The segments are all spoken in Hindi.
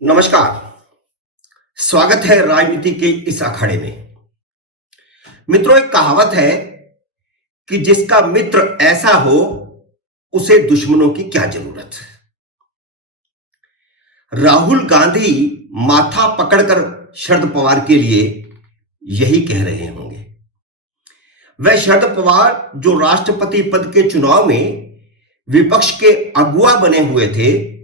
नमस्कार। स्वागत है राजनीति के इस अखाड़े में। मित्रों, एक कहावत है कि जिसका मित्र ऐसा हो उसे दुश्मनों की क्या जरूरत। राहुल गांधी माथा पकड़कर शरद पवार के लिए यही कह रहे होंगे। वह शरद पवार जो राष्ट्रपति पद के चुनाव में विपक्ष के अगुवा बने हुए थे,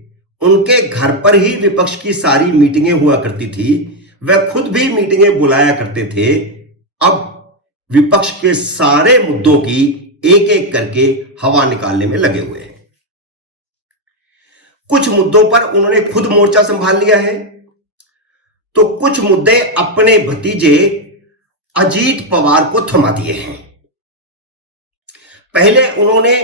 उनके घर पर ही विपक्ष की सारी मीटिंगें हुआ करती थी। वह खुद भी मीटिंगें बुलाया करते थे। अब विपक्ष के सारे मुद्दों की एक एक करके हवा निकालने में लगे हुए हैं। कुछ मुद्दों पर उन्होंने खुद मोर्चा संभाल लिया है, तो कुछ मुद्दे अपने भतीजे अजीत पवार को थमा दिए हैं। पहले उन्होंने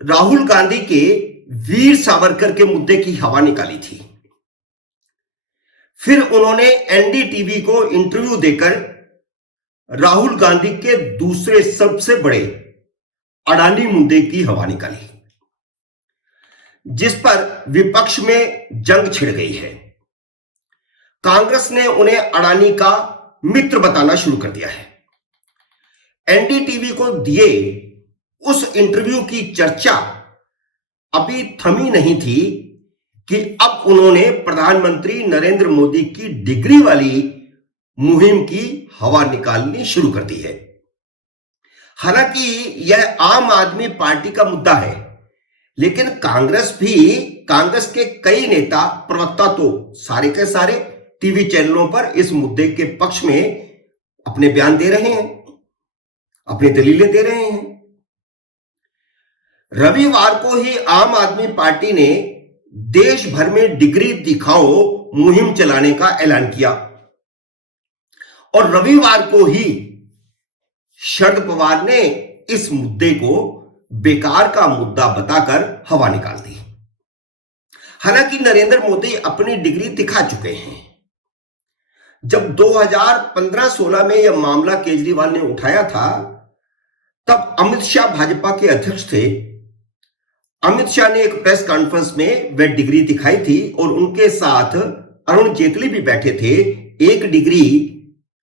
राहुल गांधी के वीर सावरकर के मुद्दे की हवा निकाली थी। फिर उन्होंने एनडीटीवी को इंटरव्यू देकर राहुल गांधी के दूसरे सबसे बड़े अडानी मुद्दे की हवा निकाली, जिस पर विपक्ष में जंग छिड़ गई है। कांग्रेस ने उन्हें अडानी का मित्र बताना शुरू कर दिया है। एनडीटीवी को दिए उस इंटरव्यू की चर्चा अभी थमी नहीं थी कि अब उन्होंने प्रधानमंत्री नरेंद्र मोदी की डिग्री वाली मुहिम की हवा निकालनी शुरू कर दी है। हालांकि यह आम आदमी पार्टी का मुद्दा है, लेकिन कांग्रेस के कई नेता प्रवक्ता तो सारे के सारे टीवी चैनलों पर इस मुद्दे के पक्ष में अपने बयान दे रहे हैं, अपनी दलीलें दे रहे हैं। रविवार को ही आम आदमी पार्टी ने देश भर में डिग्री दिखाओ मुहिम चलाने का ऐलान किया और रविवार को ही शरद पवार ने इस मुद्दे को बेकार का मुद्दा बताकर हवा निकाल दी। हालांकि नरेंद्र मोदी अपनी डिग्री दिखा चुके हैं। जब 2015-16 में यह मामला केजरीवाल ने उठाया था, तब अमित शाह भाजपा के अध्यक्ष थे। अमित शाह ने एक प्रेस कॉन्फ्रेंस में वह डिग्री दिखाई थी और उनके साथ अरुण जेटली भी बैठे थे। एक डिग्री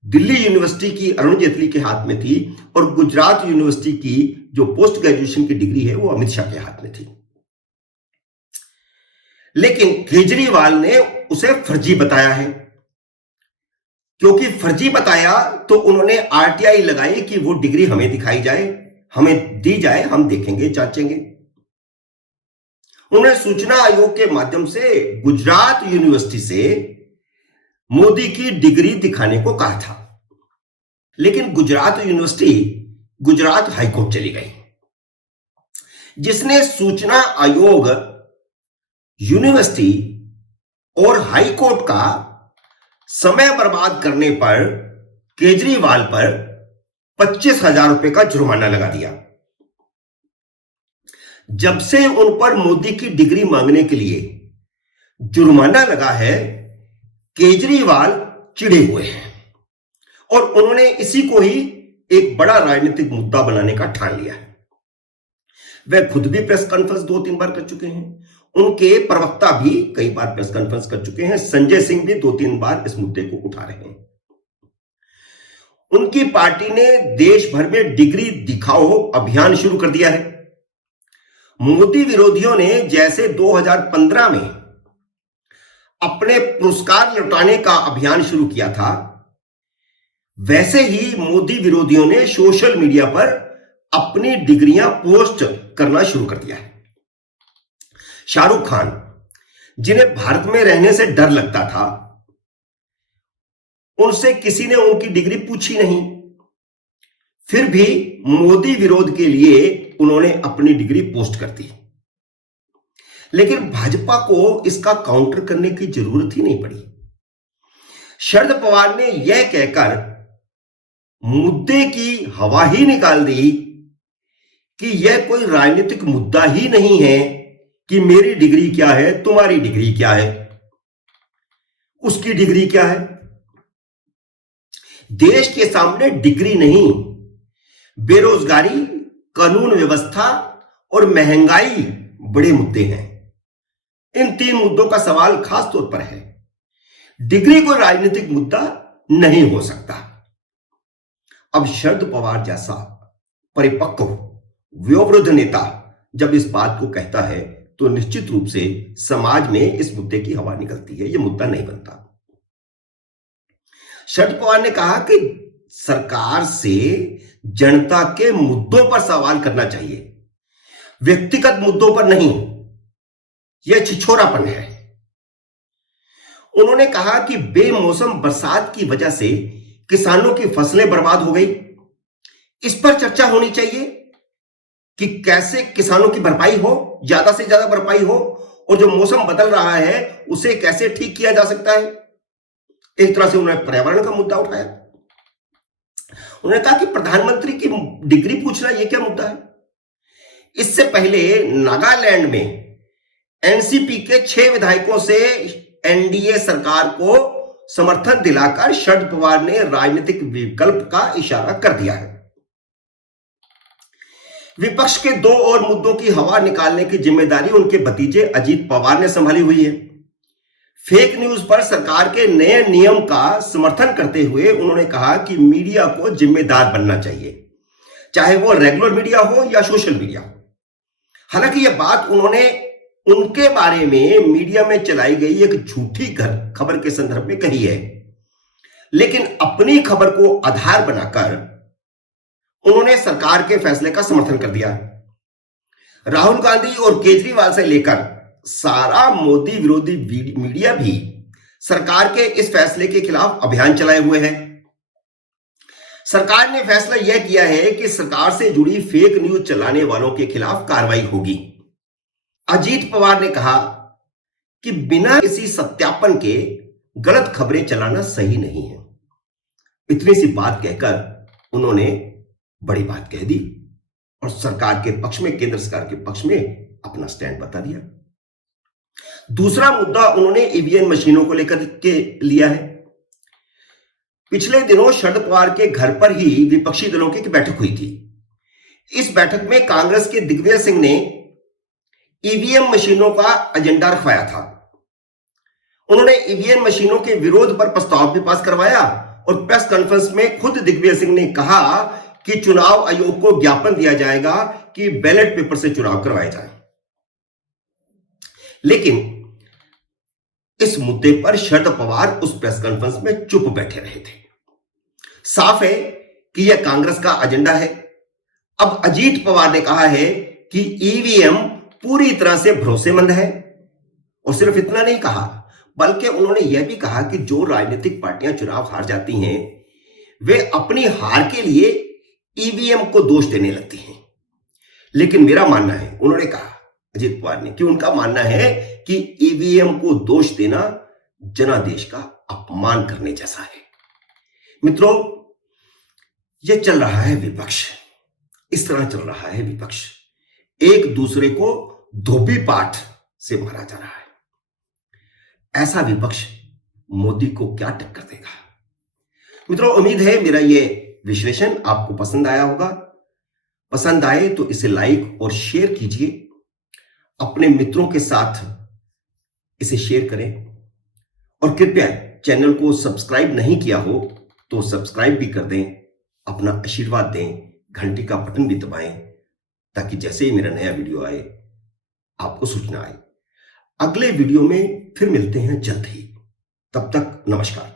दिल्ली यूनिवर्सिटी की अरुण जेटली के हाथ में थी और गुजरात यूनिवर्सिटी की जो पोस्ट ग्रेजुएशन की डिग्री है वो अमित शाह के हाथ में थी। लेकिन केजरीवाल ने उसे फर्जी बताया है। क्योंकि फर्जी बताया तो उन्होंने आरटीआई लगाई कि वो डिग्री हमें दिखाई जाए, हमें दी जाए, हम देखेंगे, जांचेंगे। उन्होंने सूचना आयोग के माध्यम से गुजरात यूनिवर्सिटी से मोदी की डिग्री दिखाने को कहा था, लेकिन गुजरात यूनिवर्सिटी गुजरात हाईकोर्ट चली गई, जिसने सूचना आयोग, यूनिवर्सिटी और हाईकोर्ट का समय बर्बाद करने पर केजरीवाल पर 25,000 रुपए का जुर्माना लगा दिया। जब से उन पर मोदी की डिग्री मांगने के लिए जुर्माना लगा है, केजरीवाल चिढ़े हुए हैं और उन्होंने इसी को ही एक बड़ा राजनीतिक मुद्दा बनाने का ठान लिया है। वह खुद भी प्रेस कॉन्फ्रेंस 2-3 बार कर चुके हैं। उनके प्रवक्ता भी कई बार प्रेस कॉन्फ्रेंस कर चुके हैं। संजय सिंह भी 2-3 बार इस मुद्दे को उठा रहे हैं। उनकी पार्टी ने देश भर में डिग्री दिखाओ अभियान शुरू कर दिया है। मोदी विरोधियों ने जैसे 2015 में अपने पुरस्कार लौटाने का अभियान शुरू किया था, वैसे ही मोदी विरोधियों ने सोशल मीडिया पर अपनी डिग्रियां पोस्ट करना शुरू कर दिया है। शाहरुख खान, जिन्हें भारत में रहने से डर लगता था, उनसे किसी ने उनकी डिग्री पूछी नहीं, फिर भी मोदी विरोध के लिए उन्होंने अपनी डिग्री पोस्ट कर दी। लेकिन भाजपा को इसका काउंटर करने की जरूरत ही नहीं पड़ी। शरद पवार ने यह कहकर मुद्दे की हवा ही निकाल दी कि यह कोई राजनीतिक मुद्दा ही नहीं है कि मेरी डिग्री क्या है, तुम्हारी डिग्री क्या है, उसकी डिग्री क्या है। देश के सामने डिग्री नहीं, बेरोजगारी, कानून व्यवस्था और महंगाई बड़े मुद्दे हैं। इन 3 मुद्दों का सवाल खास तौर पर है। डिग्री कोई राजनीतिक मुद्दा नहीं हो सकता। अब शरद पवार जैसा परिपक्व वयोवृद्ध नेता जब इस बात को कहता है तो निश्चित रूप से समाज में इस मुद्दे की हवा निकलती है, यह मुद्दा नहीं बनता। शरद पवार ने कहा कि सरकार से जनता के मुद्दों पर सवाल करना चाहिए, व्यक्तिगत मुद्दों पर नहीं। यह छिछोरापन है। उन्होंने कहा कि बेमौसम बरसात की वजह से किसानों की फसलें बर्बाद हो गई। इस पर चर्चा होनी चाहिए कि कैसे किसानों की भरपाई हो, ज्यादा से ज्यादा भरपाई हो, और जो मौसम बदल रहा है उसे कैसे ठीक किया जा सकता है। एक तरह से उन्होंने पर्यावरण का मुद्दा उठाया। उन्होंने कहा कि प्रधानमंत्री की डिग्री पूछना यह क्या मुद्दा है। इससे पहले नागालैंड में एनसीपी के 6 विधायकों से एनडीए सरकार को समर्थन दिलाकर शरद पवार ने राजनीतिक विकल्प का इशारा कर दिया है। विपक्ष के 2 और मुद्दों की हवा निकालने की जिम्मेदारी उनके भतीजे अजीत पवार ने संभाली हुई है। फेक न्यूज पर सरकार के नए नियम का समर्थन करते हुए उन्होंने कहा कि मीडिया को जिम्मेदार बनना चाहिए, चाहे वो रेगुलर मीडिया हो या सोशल मीडिया हो। हालांकि यह बात उन्होंने उनके बारे में मीडिया में चलाई गई एक झूठी खबर के संदर्भ में कही है, लेकिन अपनी खबर को आधार बनाकर उन्होंने सरकार के फैसले का समर्थन कर दिया। राहुल गांधी और केजरीवाल से लेकर सारा मोदी विरोधी मीडिया भी सरकार के इस फैसले के खिलाफ अभियान चलाए हुए हैं। सरकार ने फैसला यह किया है कि सरकार से जुड़ी फेक न्यूज चलाने वालों के खिलाफ कार्रवाई होगी। अजीत पवार ने कहा कि बिना किसी सत्यापन के गलत खबरें चलाना सही नहीं है। इतनी सी बात कहकर उन्होंने बड़ी बात कह दी और सरकार के पक्ष में, केंद्र सरकार के पक्ष में अपना स्टैंड बता दिया। दूसरा मुद्दा उन्होंने ईवीएम मशीनों को लेकर के लिया है। पिछले दिनों शरद पवार के घर पर ही विपक्षी दलों की बैठक हुई थी। इस बैठक में कांग्रेस के दिग्विजय सिंह ने ईवीएम मशीनों का एजेंडा रखवाया था। उन्होंने ईवीएम मशीनों के विरोध पर प्रस्ताव भी पास करवाया और प्रेस कॉन्फ्रेंस में खुद दिग्विजय सिंह ने कहा कि चुनाव आयोग को ज्ञापन दिया जाएगा कि बैलेट पेपर से चुनाव करवाए जाए। लेकिन इस मुद्दे पर शरद पवार उस प्रेस कॉन्फ्रेंस में चुप बैठे रहे थे। साफ है कि यह कांग्रेस का एजेंडा है। अब अजीत पवार ने कहा है कि ईवीएम पूरी तरह से भरोसेमंद है, और सिर्फ इतना नहीं कहा बल्कि उन्होंने यह भी कहा कि जो राजनीतिक पार्टियां चुनाव हार जाती हैं वे अपनी हार के लिए ईवीएम को दोष देने लगती हैं। लेकिन मेरा मानना है, उन्होंने कहा अजीत पवार ने, कि उनका मानना है कि ईवीएम को दोष देना जनादेश का अपमान करने जैसा है। मित्रों, यह चल रहा है विपक्ष, इस तरह चल रहा है विपक्ष। एक दूसरे को धोबी पाठ से मारा जा रहा है। ऐसा विपक्ष मोदी को क्या टक्कर देगा। मित्रों, उम्मीद है मेरा यह विश्लेषण आपको पसंद आया होगा। पसंद आए तो इसे लाइक और शेयर कीजिए, अपने मित्रों के साथ इसे शेयर करें, और कृपया चैनल को सब्सक्राइब नहीं किया हो तो सब्सक्राइब भी कर दें, अपना आशीर्वाद दें, घंटी का बटन भी दबाएं ताकि जैसे ही मेरा नया वीडियो आए आपको सूचना आए। अगले वीडियो में फिर मिलते हैं जल्द ही। तब तक नमस्कार।